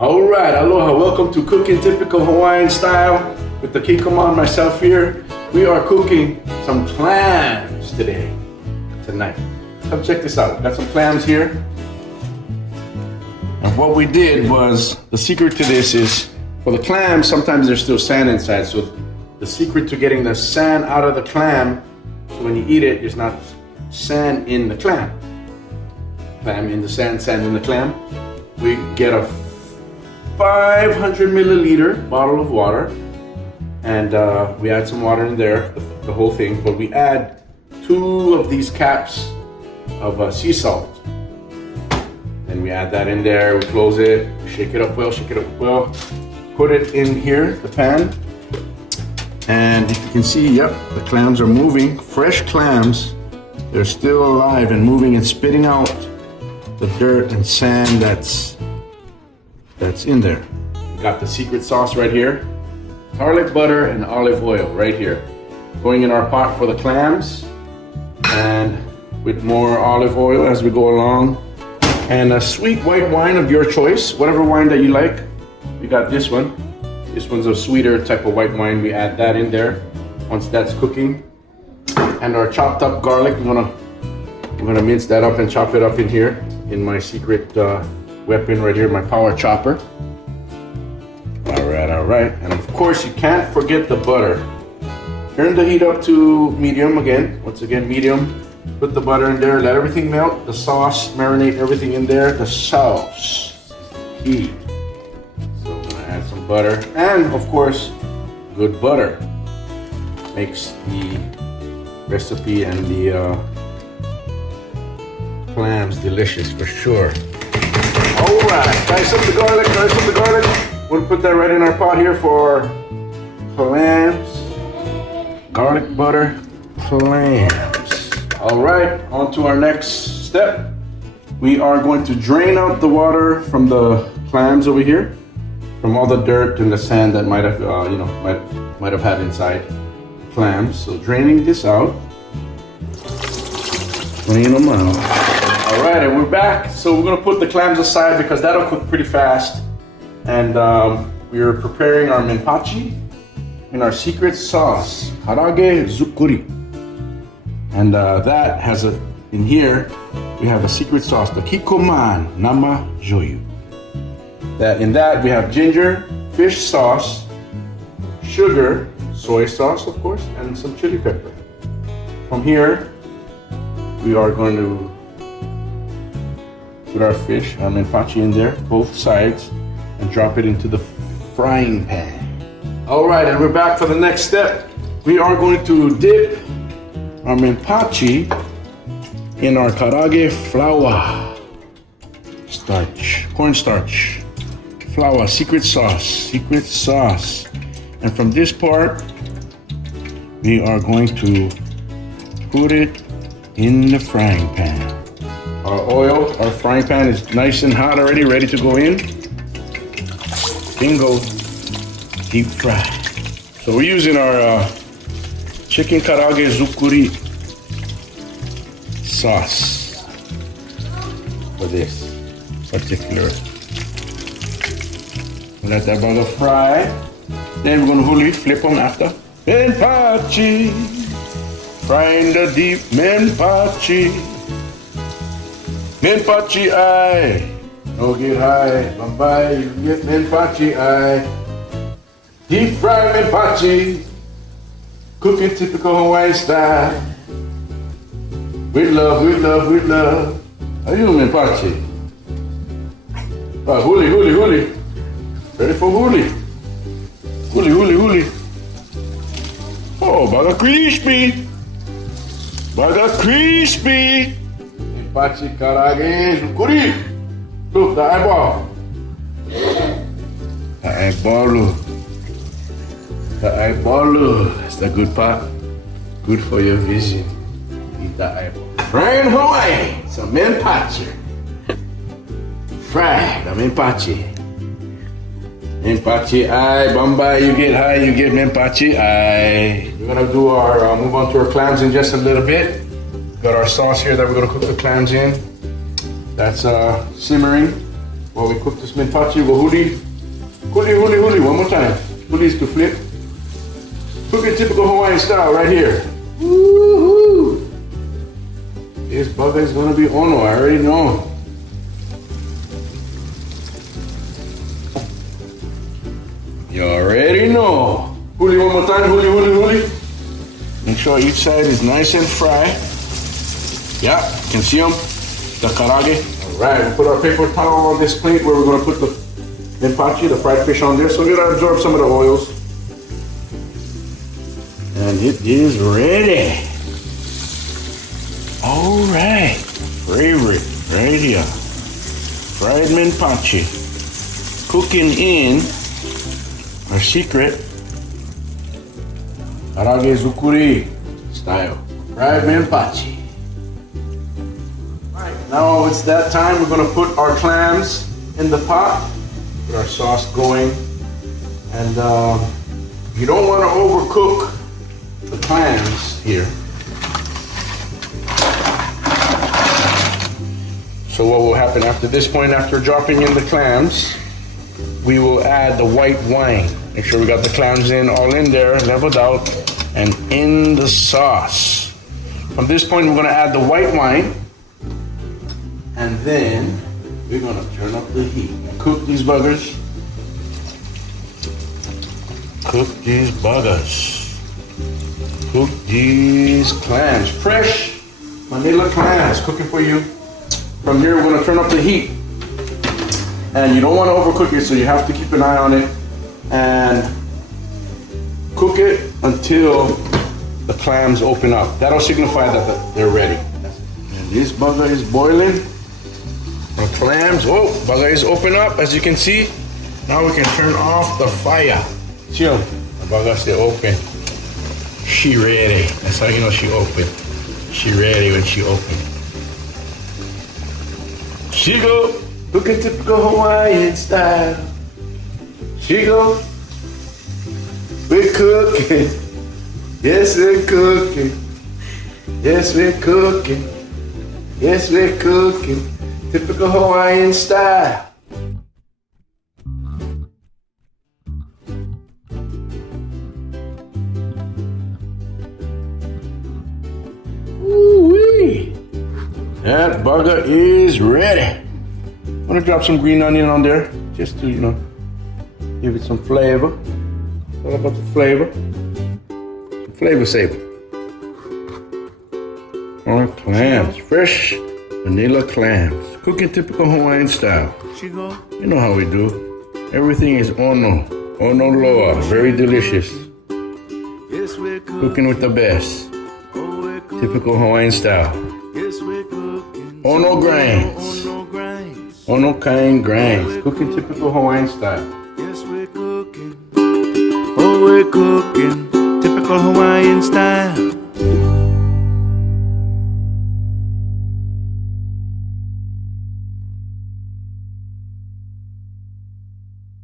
All right, aloha, welcome to Cooking Typical Hawaiian Style with the Kikomon, myself here. We are cooking some clams tonight. Come check this out, got some clams here. And what we did was, the secret to this is, for the clams, sometimes there's still sand inside, so the secret to getting the sand out of the clam, so when you eat it, there's not sand in the clam. Clam in the sand, sand in the clam. We get a 500 milliliter bottle of water, and we add some water in there, the whole thing, but we add 2 of these caps of sea salt. Then we add that in there, we close it, shake it up well, put it in here, the pan, and if you can see, yep, the clams are moving, fresh clams. They're still alive and moving and spitting out the dirt and sand that's in there. We got the secret sauce right here. Garlic butter and olive oil right here. Going in our pot for the clams, and with more olive oil as we go along. And a sweet white wine of your choice, whatever wine that you like. We got this one. This one's a sweeter type of white wine. We add that in there once that's cooking. And our chopped up garlic, I'm gonna mince that up and chop it up in here in my secret weapon right here, my power chopper. All right. And of course, you can't forget the butter. Turn the heat up to medium again. Once again, medium. Put the butter in there, let everything melt. The sauce, marinate everything in there. The sauce is key. So I'm gonna add some butter. And of course, good butter makes the recipe and the clams delicious for sure. All right, dice up the garlic. We'll put that right in our pot here for clams. Garlic butter clams. All right, on to our next step. We are going to drain out the water from the clams over here, from all the dirt and the sand that might have, might have had inside the clams. So draining this out. Drain them out. All right, and we're back. So we're gonna put the clams aside because that'll cook pretty fast. And we're preparing our menpachi in our secret sauce, Karaage zukuri. And that has in here, we have a secret sauce, the Kikomon nama joyu. In that we have ginger, fish sauce, sugar, soy sauce of course, and some chili pepper. From here, we are going to put our fish, our menpachi in there, both sides, and drop it into the frying pan. All right, and we're back for the next step. We are going to dip our menpachi in our Karaage flour, cornstarch, flour, secret sauce. And from this part, we are going to put it in the frying pan. Our frying pan is nice and hot already, ready to go in. Bingo, deep fry. So we're using our chicken Karaage zukuri sauce for this particular. Let that bugger fry. Then we're gonna flip them after. Menpachi, frying the deep menpachi. Menpachi ay, no get high, bye you get menpachi ay. Deep fried menpachi, cooking typical Hawaiian style. With love. How you menpachi? Huli. Ready for huli. Huli. Oh, baga crispy. Menpachi Karaage zukuri. Look, the eyeball. The eyeball. That's the good part. Good for your vision. Eat the eyeball. Fried Hawaii. Some menpachi. Fried the menpachi. Menpachi eye, Bombay, you get high, you get menpachi eye. We're gonna do our, move on to our clams in just a little bit. Got our sauce here that we're gonna cook the clams in. That's simmering. while we cook this menpachi. We'll huli. One more time. Huli's to flip. Cook it typical Hawaiian style right here. Woo-hoo! This bugger is gonna be ono, I already know. You already know. Huli one more time, huli. Make sure each side is nice and fried. Yeah, you can see them, the karaage. All right, we'll put our paper towel on this plate where we're gonna put the menpachi, the fried fish on there, so we're gonna absorb some of the oils. And it is ready. All right, favorite right here. Fried menpachi. Cooking in our secret Karaage Zukuri style. Fried menpachi. All right, now it's that time. We're gonna put our clams in the pot. Get our sauce going. And you don't wanna overcook the clams here. So what will happen after this point, after dropping in the clams, we will add the white wine. Make sure we got the clams in, all in there, leveled out, and in the sauce. From this point, we're gonna add the white wine, and then we're gonna turn up the heat. Cook these buggers. Cook these buggers. Cook these clams. Fresh Manila clams, cooking for you. From here, we're gonna turn up the heat. And you don't wanna overcook it, so you have to keep an eye on it. And cook it until the clams open up. That'll signify that they're ready. And this bugger is boiling. Our clams, oh, bugger is open up, as you can see. Now we can turn off the fire. Chill, the bugger still open. She ready. That's how you know she open. She ready when she open. She go, looking typical Hawaiian style. She go, we're cooking. Yes, we're cooking. Yes, we're cooking. Yes, we're cooking. Typical Hawaiian style. Woo-wee. That bugger is ready. I'm gonna drop some green onion on there, just to, give it some flavor. It's all about the flavor. Some flavor saver. Our clams, fresh vanilla clams. Cooking typical Hawaiian style. You know how we do. Everything is ono loa, very delicious. Cooking with the best. Typical Hawaiian style. Ono grains. Ono kind grains. Cooking typical Hawaiian style. Yes, we're cooking. Oh, we're cooking. Typical Hawaiian style.